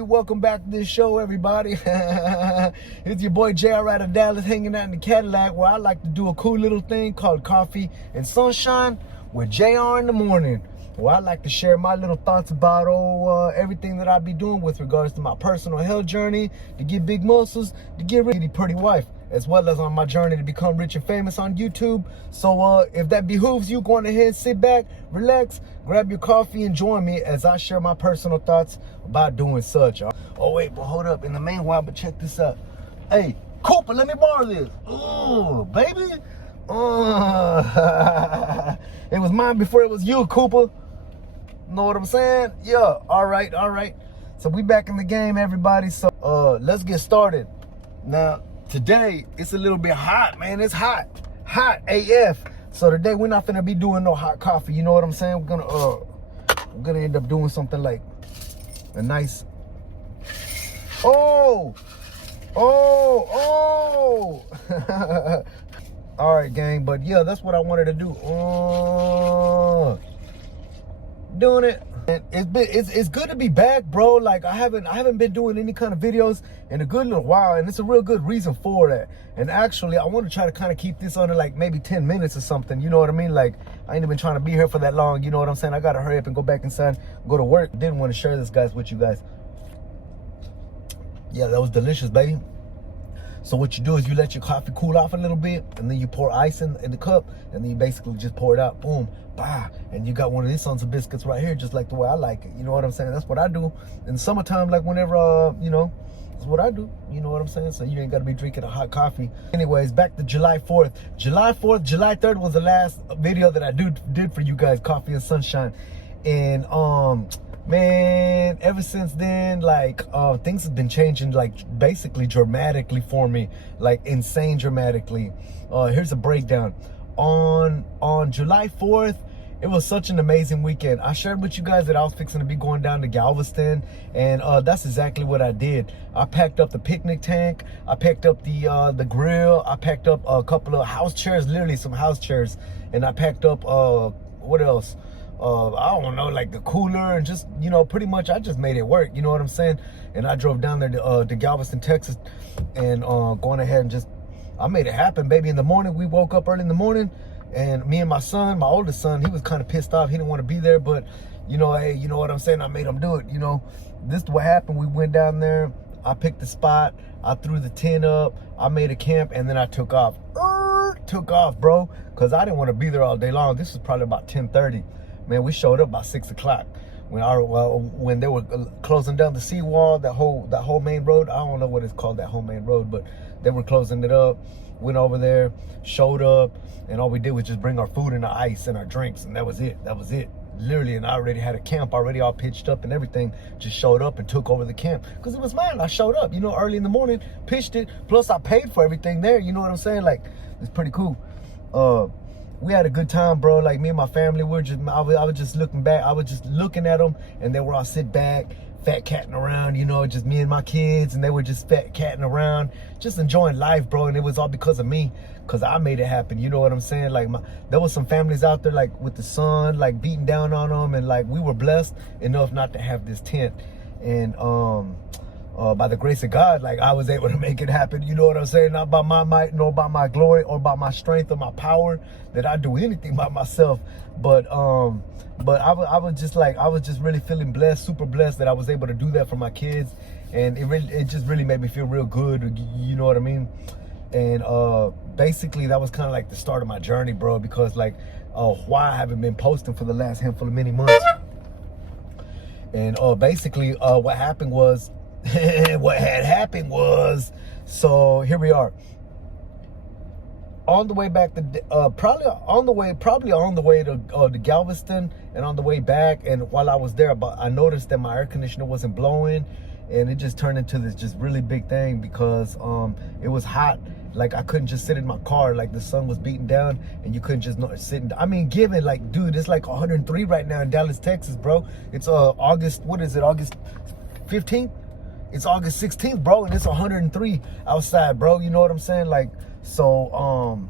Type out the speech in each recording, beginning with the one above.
Welcome back to this show, everybody. It's your boy JR out of Dallas, hanging out in the Cadillac, where I like to do a cool little thing called Coffee and Sunshine with JR in the morning, where I like to share my little thoughts about everything that I be doing with regards to my personal health journey, to get big muscles, to get rid of the pretty wife, as well as on my journey to become rich and famous on YouTube. So if that behooves you, go on ahead, sit back, relax, grab your coffee, and join me as I share my personal thoughts about doing such. Oh wait, but hold up. In the meanwhile, but check this out. Hey, Cooper, let me borrow this. Oh, baby. It was mine before it was you, Cooper. Know what I'm saying? Yeah, all right. So we back in the game, everybody. So let's get started. Now, today, it's a little bit hot, man. It's hot AF. So today, we're not gonna be doing no hot coffee. You know what I'm saying? We're gonna end up doing something like a nice. Oh. All right, gang. But yeah, that's what I wanted to do. Doing it. It's good to be back, bro. Like I haven't been doing any kind of videos in a good little while, and it's a real good reason for that. And actually, I want to try to kind of keep this under like maybe 10 minutes or something. You know what I mean? Like I ain't even trying to be here for that long. You know what I'm saying? I gotta hurry up and go back inside, go to work. Didn't want to share this, guys, with you guys. Yeah, that was delicious, baby. So what you do is you let your coffee cool off a little bit, and then you pour ice in the cup, and then you basically just pour it out, boom, bah, and you got one of these sons of biscuits right here, just like the way I like it. You know what I'm saying? That's what I do in summertime, like whenever, you know, that's what I do. You know what I'm saying? So you ain't got to be drinking a hot coffee. Anyways, back to July 4th. July 3rd was the last video that I did for you guys, Coffee and Sunshine. And, man, ever since then, like things have been changing, like basically dramatically for me, like insane dramatically. Here's a breakdown. On July 4th, it was such an amazing weekend. I shared with you guys that I was fixing to be going down to Galveston, and that's exactly what I did. I packed up the picnic tank, I packed up the grill, I packed up a couple of house chairs, literally some house chairs, and I packed up what else? I don't know, like the cooler, and just, you know, pretty much I just made it work, you know what I'm saying? And I drove down there to Galveston, Texas, and going ahead and just, I made it happen, baby. In the morning, we woke up early in the morning, and me and my son, my oldest son, he was kind of pissed off. He didn't want to be there, but, you know, hey, you know what I'm saying? I made him do it, you know? This is what happened. We went down there, I picked the spot, I threw the tent up, I made a camp, and then I took off. Took off, bro, because I didn't want to be there all day long. This was probably about 10:30. Man, we showed up about 6 o'clock when they were closing down the seawall, that whole main road. I don't know what it's called, that whole main road, but they were closing it up. Went over there, showed up, and all we did was just bring our food and our ice and our drinks, and that was it. Literally. And I already had a camp already all pitched up and everything. Just showed up and took over the camp because it was mine. I showed up, you know, early in the morning, pitched it, plus I paid for everything there. You know what I'm saying? Like, it's pretty cool. We had a good time, bro. Like, me and my family, I was just looking back. I was just looking at them, and they were all sit back, fat catting around, you know, just me and my kids, and they were just fat catting around, just enjoying life, bro. And it was all because of me, because I made it happen. You know what I'm saying? Like, there was some families out there, like, with the sun, like, beating down on them, and, like, we were blessed enough not to have this tent. And, by the grace of God, like, I was able to make it happen. You know what I'm saying? Not by my might, nor by my glory, or by my strength, or my power, that I do anything by myself. But I was just really feeling blessed, super blessed, that I was able to do that for my kids. And it just really made me feel real good. You know what I mean? And basically, that was kind of like the start of my journey, bro, because like why I haven't been posting for the last handful of many months. And basically what happened was so here we are on the way back to probably on the way to Galveston, and on the way back. And while I was there, I noticed that my air conditioner wasn't blowing, and it just turned into this just really big thing because it was hot. Like, I couldn't just sit in my car. Like, the sun was beating down, and you couldn't just not sit in. I mean, given, like, dude, it's like 103 right now in Dallas, Texas, bro. It's August 15th? It's August 16th, bro, and it's 103 outside, bro. You know what I'm saying? Like, so,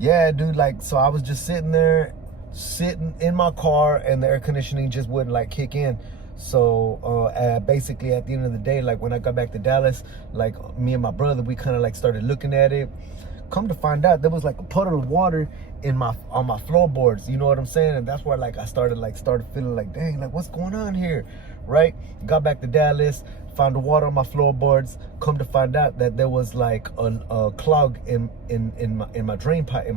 yeah, dude, like, so I was just sitting in my car, and the air conditioning just wouldn't, like, kick in. So basically at the end of the day, like when I got back to Dallas, like me and my brother, we kind of like started looking at it. Come to find out, there was like a puddle of water on my floorboards. You know what I'm saying? And that's where like I started feeling like, dang, like what's going on here, right? Got back to Dallas, found the water on my floorboards. Come to find out that there was like a clog in my drain pipe, in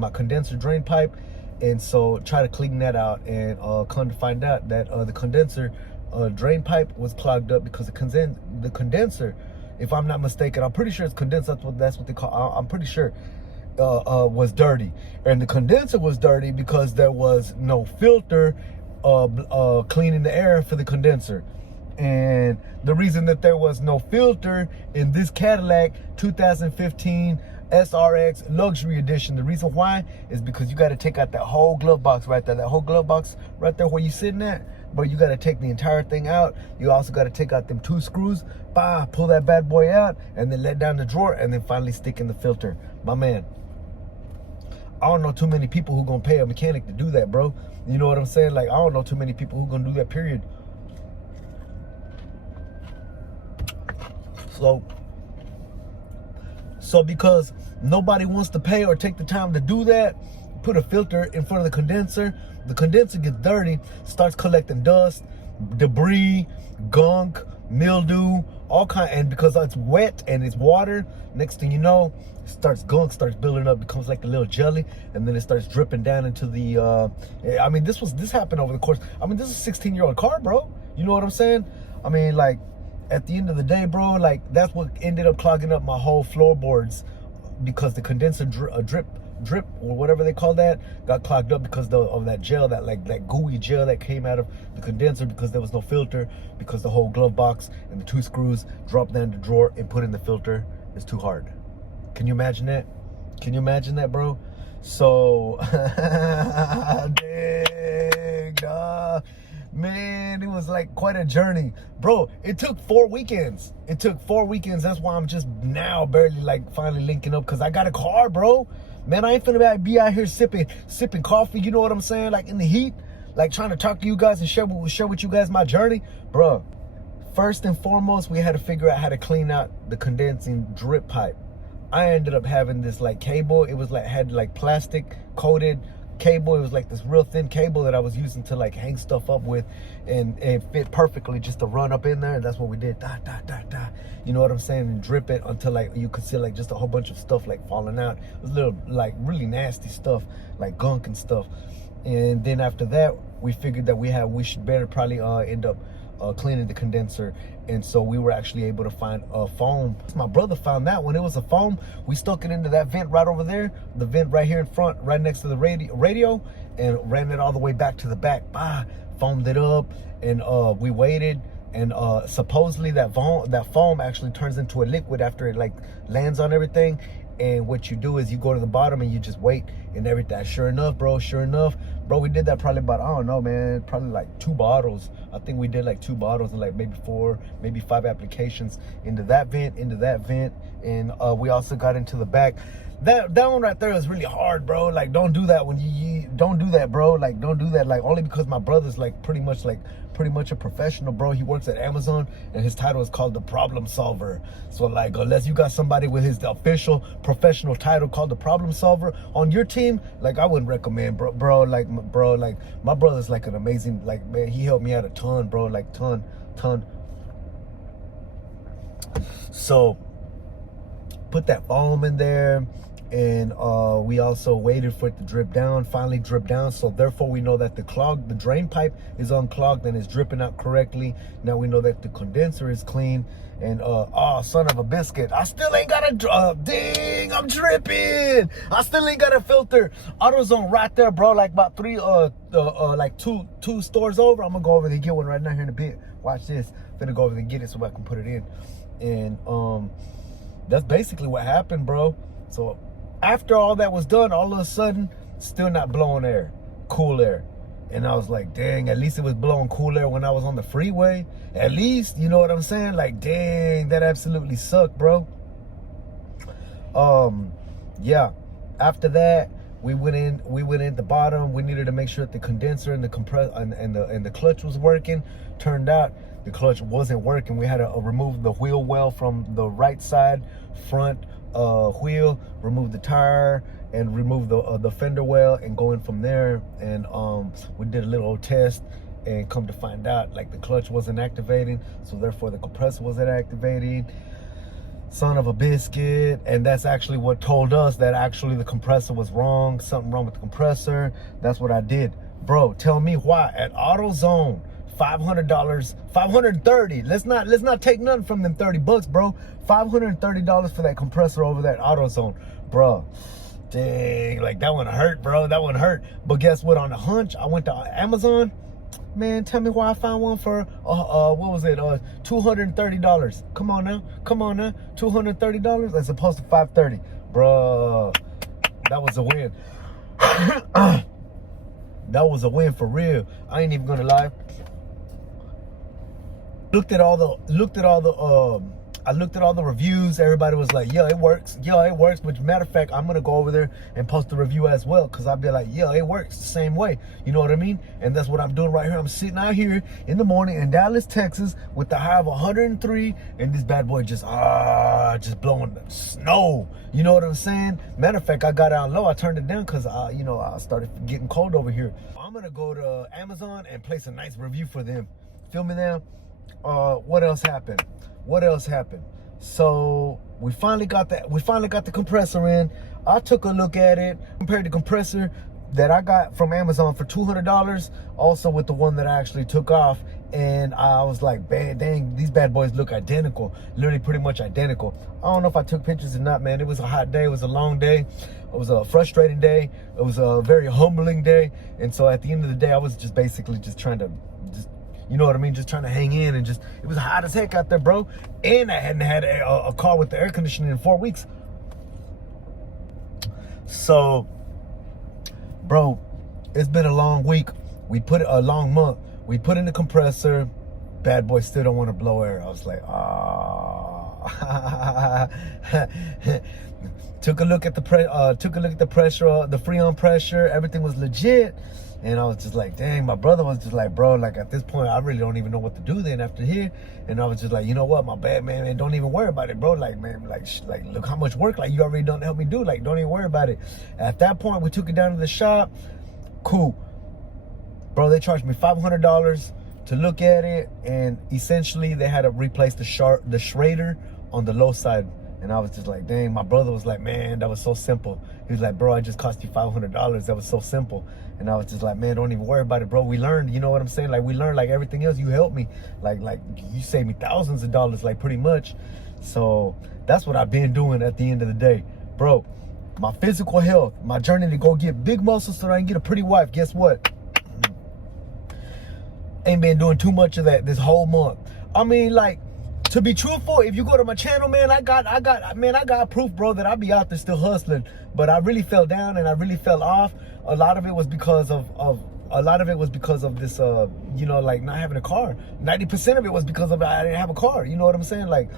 my condenser drain pipe. And so try to clean that out, and come to find out that the condenser drain pipe was clogged up because the condenser, if I'm not mistaken, I'm pretty sure it's condenser. That's what they call. I'm pretty sure was dirty, and the condenser was dirty because there was no filter cleaning the air for the condenser. And the reason that there was no filter in this Cadillac 2015 SRX Luxury Edition, the reason why is because you got to take out that whole glove box right there, where you sitting at. But you got to take the entire thing out. You also got to take out them 2 screws, pull that bad boy out, and then let down the drawer, and then finally stick in the filter. My man, I don't know too many people who gonna pay a mechanic to do that, bro. You know what I'm saying? Like, I don't know too many people who gonna do that, period. So because nobody wants to pay or take the time to do that, put a filter in front of the condenser gets dirty, starts collecting dust, debris, gunk, mildew, all kind. And because it's wet and it's water, next thing you know, gunk starts building up, becomes like a little jelly, and then it starts dripping down into the I mean, this happened over the course. I mean, this is a 16-year-old car, bro. You know what I'm saying? I mean, like, at the end of the day, bro, like that's what ended up clogging up my whole floorboards, because the condenser drip or whatever they call that got clogged up because of that gel, that gooey gel that came out of the condenser, because there was no filter, because the whole glove box and the 2 screws dropped down the drawer and put in the filter is too hard. Can you imagine that? Can you imagine that, bro? So dang, dog. Man, it was like quite a journey, bro. It took 4 weekends. That's why I'm just now barely like finally linking up, because I got a car, bro. Man, I ain't finna be out here sipping coffee, you know what I'm saying, like in the heat, like trying to talk to you guys and share with you guys my journey, bro. First and foremost, we had to figure out how to clean out the condensing drip pipe. I ended up having this like cable. It was like, had like plastic coated cable. It was like this real thin cable that I was using to like hang stuff up with, and it fit perfectly just to run up in there. And that's what we did. You know what I'm saying? And drip it until like you could see like just a whole bunch of stuff like falling out. It was little like really nasty stuff, like gunk and stuff. And then after that, we figured that we should better probably end up cleaning the condenser. And so we were actually able to find a foam. My brother found that when it was a foam, we stuck it into that vent right over there, the vent right here in front, right next to the radio, and ran it all the way back to the back. Foamed it up, and we waited. And supposedly that foam actually turns into a liquid after it like lands on everything. And what you do is you go to the bottom and you just wait and everything. Sure enough, bro, we did that probably about, I don't know, man, probably like 2 bottles. I think we did like 2 bottles and like maybe 4, maybe 5 applications into that vent. And we also got into the back. That one right there is really hard, bro. Like, don't do that when you don't do that, bro. Like, don't do that. Like, only because my brother's like pretty much a professional, bro. He works at Amazon, and his title is called the Problem Solver. So like, unless you got somebody with his official professional title called the Problem Solver on your team, like, I wouldn't recommend, bro. Like my brother's like an amazing, like, man, he helped me out a ton, bro. Like ton. So put that foam in there, and we also waited for it to drip down. Finally dripped down, so therefore we know that the drain pipe is unclogged and is dripping out correctly. Now we know that the condenser is clean. And son of a biscuit, I still ain't got a dang, I'm dripping. I still ain't got a filter. AutoZone right there, bro, like about 3 like two stores over. I'm gonna go over there and get one right now here in a bit. Watch this. I'm gonna go over there and get it so I can put it in. And that's basically what happened, bro. So after all that was done, all of a sudden, still not blowing air, cool air. And I was like, dang, at least it was blowing cool air when I was on the freeway. At least, you know what I'm saying? Like, dang, that absolutely sucked, bro. Yeah. After that, We went in at the bottom. We needed to make sure that the condenser and the and the clutch was working. Turned out the clutch wasn't working. We had to remove the wheel well from the right side front wheel, remove the tire, and remove the fender well, and go in from there. And we did a little test, and come to find out, like, the clutch wasn't activating, so therefore the compressor wasn't activating. Son of a biscuit. And that's actually what told us that actually the compressor was wrong, something wrong with the compressor. That's what I did. Bro, tell me why at AutoZone, $500, $530. Let's not take nothing from them $30, bro. $530 for that compressor over there at AutoZone, bro. Dang, like, that one hurt, bro. That one hurt. But guess what? On the hunch, I went to Amazon. Man, tell me why I found one for what was it? $230. Come on now, $230 as opposed to $530, bro. That was a win. That was a win for real. I ain't even gonna lie. I looked at all the reviews. Everybody was like, yeah, it works. Yeah, it works. Which, matter of fact, I'm going to go over there and post the review as well, because I'll be like, yeah, it works the same way. You know what I mean? And that's what I'm doing right here. I'm sitting out here in the morning in Dallas, Texas, with the high of 103, and this bad boy just blowing snow. You know what I'm saying? Matter of fact, I got out low. I turned it down because, I started getting cold over here. I'm going to go to Amazon and place a nice review for them. Feel me now? What else happened? So we finally got the compressor in. I took a look at it, compared the compressor that I got from Amazon for $200, also with the one that I actually took off, and I was like, dang, these bad boys look identical, literally pretty much identical. I don't know if I took pictures or not, man. It was a hot day. It was a long day. It was a frustrating day. It was a very humbling day. And so at the end of the day, I was just basically just trying to you know what I mean? Just trying to hang in, and it was hot as heck out there, bro. And I hadn't had a car with the air conditioning in 4 weeks. So, bro, it's been a long week. A long month. We put in the compressor. Bad boy still don't want to blow air. I was like, took a look at the pressure, the Freon pressure. Everything was legit. And I was just like, dang, my brother was just like, bro, like, at this point, I really don't even know what to do then after here. And I was just like, you know what, my bad, man, don't even worry about it, bro. Like, man, like, look how much work, like, you already done help me do. Like, don't even worry about it. At that point, we took it down to the shop. Cool. Bro, they charged me $500 to look at it. And essentially, they had to replace the Schrader on the low side. And I was just like, dang, my brother was like, man, that was so simple. He was like, bro, I just cost you $500. That was so simple. And I was just like, man, don't even worry about it, bro. We learned, you know what I'm saying? Like, we learned, like, everything else. You helped me. Like you saved me thousands of dollars, like, pretty much. So that's what I've been doing at the end of the day. Bro, my physical health, my journey to go get big muscles so that I can get a pretty wife. Guess what? Ain't been doing too much of that this whole month. I mean, like, to be truthful, if you go to my channel, man, I got proof, bro, that I be out there still hustling. But I really fell down and I really fell off. A lot of it was because of this, like, not having a car. 90% of it was because of I didn't have a car. You know what I'm saying? Like,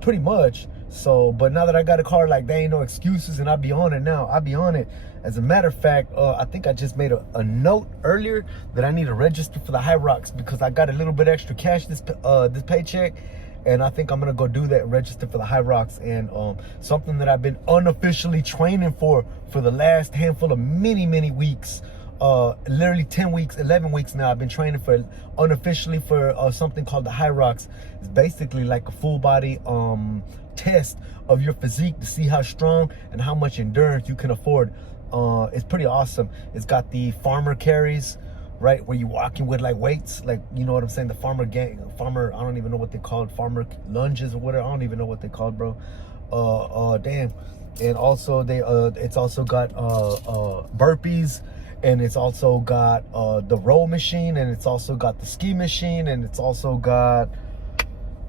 pretty much. So, but now that I got a car, like, there ain't no excuses, and I be on it now. I be on it. As a matter of fact, I think I just made a note earlier that I need to register for the Hyrox, because I got a little bit extra cash this paycheck, and I think I'm gonna go do that, register for the Hyrox. And something that I've been unofficially training for the last handful of many weeks. Literally 10 weeks, 11 weeks now. I've been training for unofficially for something called the Hyrox. It's basically like a full body test of your physique to see how strong and how much endurance you can afford. It's pretty awesome. It's got the farmer carries, right, where you walking with like weights, like, you know what I'm saying, the farmer, I don't even know what they called, farmer lunges or whatever. I don't even know what they called, bro. Damn. And also it's also got burpees. And it's also got the row machine, and it's also got the ski machine, and it's also got,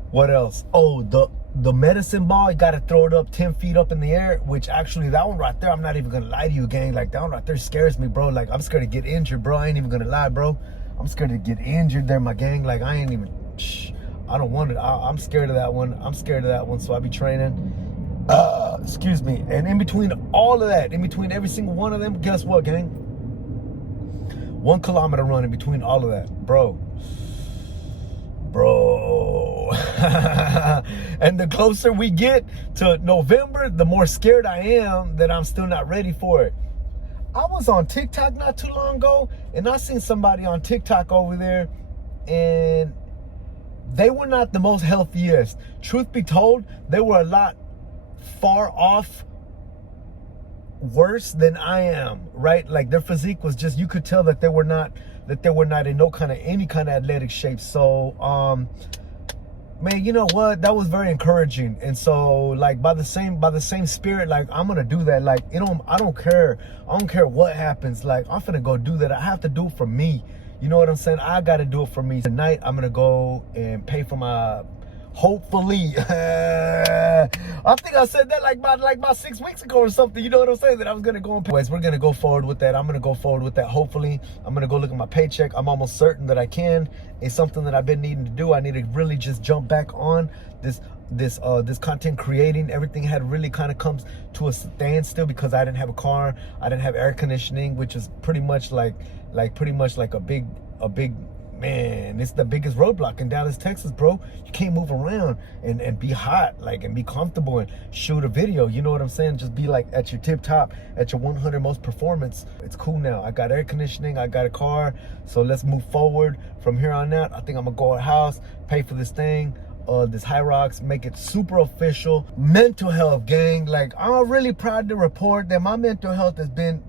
what else? Oh, the medicine ball. You got to throw it up 10 feet up in the air, which actually, that one right there, I'm not even going to lie to you, gang. Like, that one right there scares me, bro. Like, I'm scared to get injured, bro. I ain't even going to lie, bro. I'm scared to get injured there, my gang. Like, I don't want it. I'm scared of that one. So I be training. Excuse me. And in between all of that, in between every single one of them, guess what, gang? 1 kilometer run in between all of that, bro. And the closer we get to November, the more scared I am that I'm still not ready for it. I was on TikTok not too long ago, and I seen somebody on TikTok over there, and they were not the most healthiest. Truth be told, they were a lot far off worse than I am, right? Like their physique was just, you could tell that they were not in any kind of athletic shape. So man, you know what, that was very encouraging. And so like by the same spirit, like I'm gonna do that. Like, you know, I don't care what happens. Like I'm finna go do that. I have to do it for me. You know what I'm saying? I gotta do it for me. Tonight I'm gonna go and pay for my, hopefully, I think I said that like about 6 weeks ago or something. You know what I'm saying? That I was gonna go and pay. Anyways, we're gonna go forward with that. I'm gonna go forward with that. Hopefully, I'm gonna go look at my paycheck. I'm almost certain that I can. It's something that I've been needing to do. I need to really just jump back on this content creating. Everything had really kind of comes to a standstill because I didn't have a car. I didn't have air conditioning, which is pretty much like a big man, it's the biggest roadblock in Dallas, Texas, bro. You can't move around and be hot, like, and be comfortable and shoot a video. You know what I'm saying? Just be like at your tip top, at your 100 most performance. It's cool now. I got air conditioning, I got a car. So let's move forward from here on out. I think I'm gonna go at house, pay for this thing, this Hyrox, make it super official. Mental health, gang. Like, I'm really proud to report that my mental health has been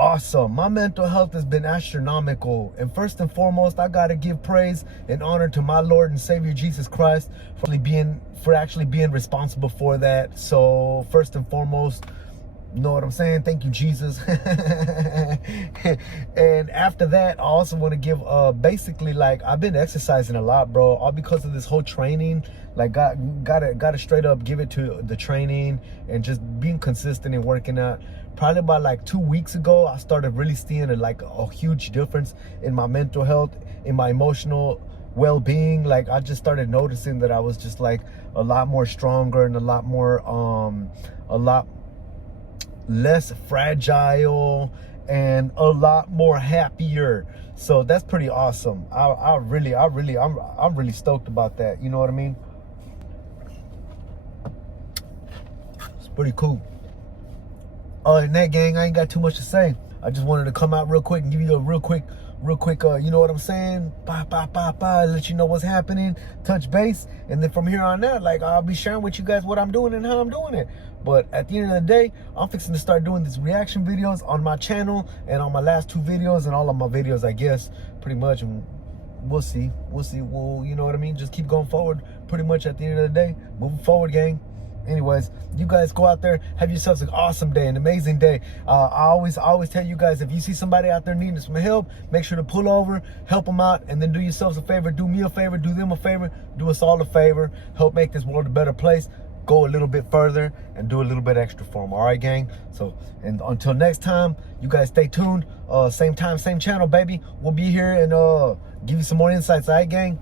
awesome. My mental health has been astronomical, and first and foremost, I gotta give praise and honor to my Lord and Savior Jesus Christ for actually being responsible for that. So first and foremost, you know what I'm saying? Thank you, Jesus. And after that, I also want to give basically, like, I've been exercising a lot, bro, all because of this whole training. Like, gotta straight up give it to the training and just being consistent and working out. Probably about like 2 weeks ago, I started really seeing a huge difference in my mental health, in my emotional well-being. Like, I just started noticing that I was just like a lot more stronger and a lot less fragile and a lot more happier. So that's pretty awesome. I'm really stoked about that. You know what I mean? It's pretty cool. Other than that, gang, I ain't got too much to say. I just wanted to come out real quick and give you a real quick, you know what I'm saying? Let you know what's happening, touch base. And then from here on out, like, I'll be sharing with you guys what I'm doing and how I'm doing it. But at the end of the day, I'm fixing to start doing these reaction videos on my channel and on my last 2 videos and all of my videos, I guess, pretty much. And we'll see. Well, you know what I mean? Just keep going forward, pretty much at the end of the day. Moving forward, gang. Anyways, you guys go out there, have yourselves an awesome day, an amazing day. I always tell you guys, if you see somebody out there needing some help, make sure to pull over, help them out, and then do yourselves a favor, do me a favor, do them a favor, do us all a favor, help make this world a better place. Go a little bit further and do a little bit extra for them. All right, gang? So, and until next time, you guys stay tuned. Same time, same channel, baby. We'll be here and give you some more insights. All right, gang?